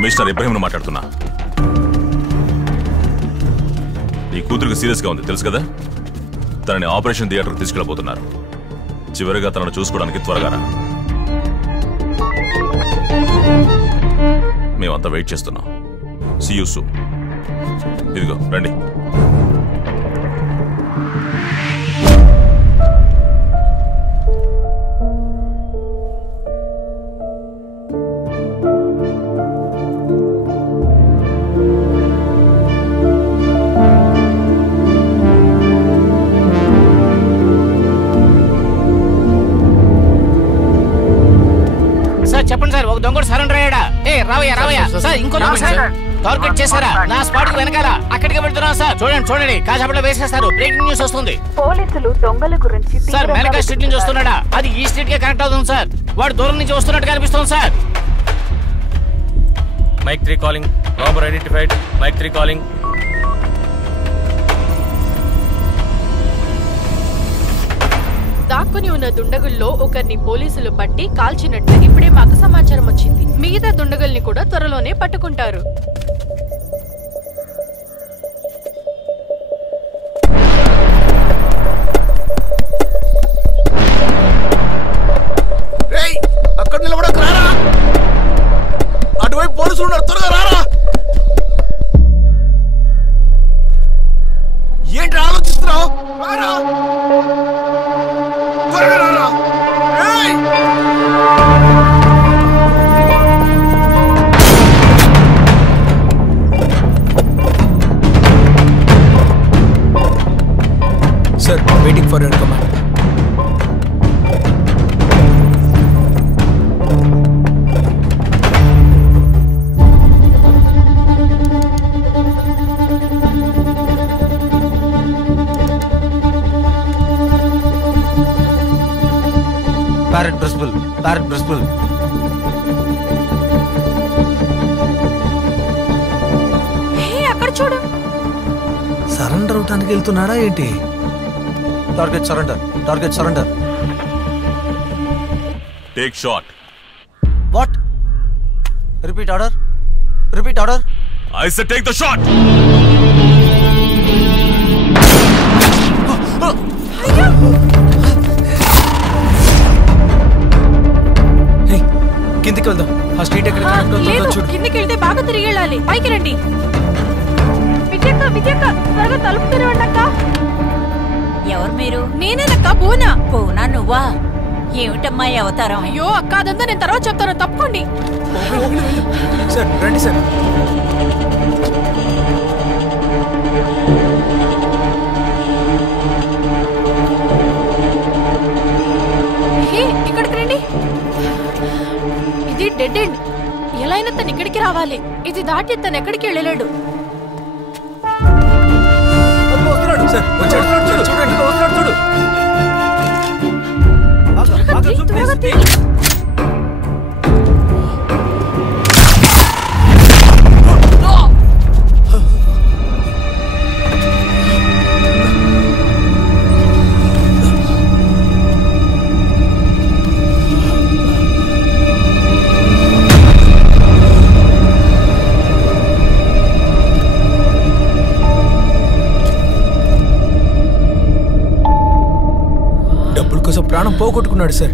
Commissioner ఇబ్రహీంను మాట్లాడుతున్నా. నీ కూతురికి సీరియస్ గా ఉంది తెలుసు కదా. తనని ఆపరేషన్ థియేటర్ తీసుకెళ్ళబోతున్నారు. చివరిగా తనను చూసుకోవడానికి త్వరగా రా. మేమంతా వెయిట్ చేస్తున్నాం. See you soon. ఇదిగో రండి. చెప్పండి సార్, ఒక దొంగడు సరెండర్ అయ్యాడా? రావయ్యా సార్, ఇంకో టార్గెట్ చేశారా? నా స్పాట్ కు వెనకాల అక్కడికి వెళ్తున్నాం సార్. చూడండి కాసేపట్లో వేసేస్తారు. బ్రేకింగ్ న్యూస్ వస్తుంది. పోలీసులు దొంగల గురించి సార్ మేనకా స్ట్రీట్ నుంచి వస్తున్నాడా? అది ఈ స్ట్రీట్ కే కనెక్ట్ అవుతుంది సార్. వాడు దూరం నుంచి వస్తున్నట్టు కనిపిస్తుంది sir. Mike 3 calling. Robber identified. Mike 3 calling. దాక్కుని ఉన్న దుండగుల్లో ఒకరిని పోలీసులు పట్టి కాల్చినట్టు ఇప్పుడే మాకు సమాచారం వచ్చింది. మిగతా దుండగుల్ని కూడా త్వరలోనే పట్టుకుంటారు. అక్కడ నిలబడకు, రారా. అటువైపు పోలీసులు ఉన్నారు, త్వరగా రారా. ఏంటి ఆలోచిస్తున్నావు? రారా, త్వరగా రారా. Sir, waiting for your command. Barrett Bristol. అక్కడ చూడు. సరెండర్ అవటానికి వెళ్తున్నాడా ఏంటి? Target surrender. Take shot. What? Repeat order. I said take the shot. కిందికి వెళ్దాం. ఆ స్ట్రీట్ ఎక్కడ చూడు. కిందికి వెళ్తే బాగా తిరిగి వెళ్ళాలి. పైకి రండి. విజయక్క త్వరగా తలుపు తెరవండక్క. ఎవరు మీరు? నేనేనక్క, పూనా. పూనా నువ్వా? ఏమిటమ్మా అవతారం? అయ్యో అక్క, అదంతా నేను తర్వాత చెప్తాను, తప్పుకోండి. సార్ రండి సార్. ఇక్కడికి రండి. ఇది డెడ్ ఎండ్. ఎలా అయినా తను ఇక్కడికి రావాలి. ఇది దాటి తను ఎక్కడికి వెళ్ళలేడు. ప్రాణం పోగొట్టుకున్నాడు సార్.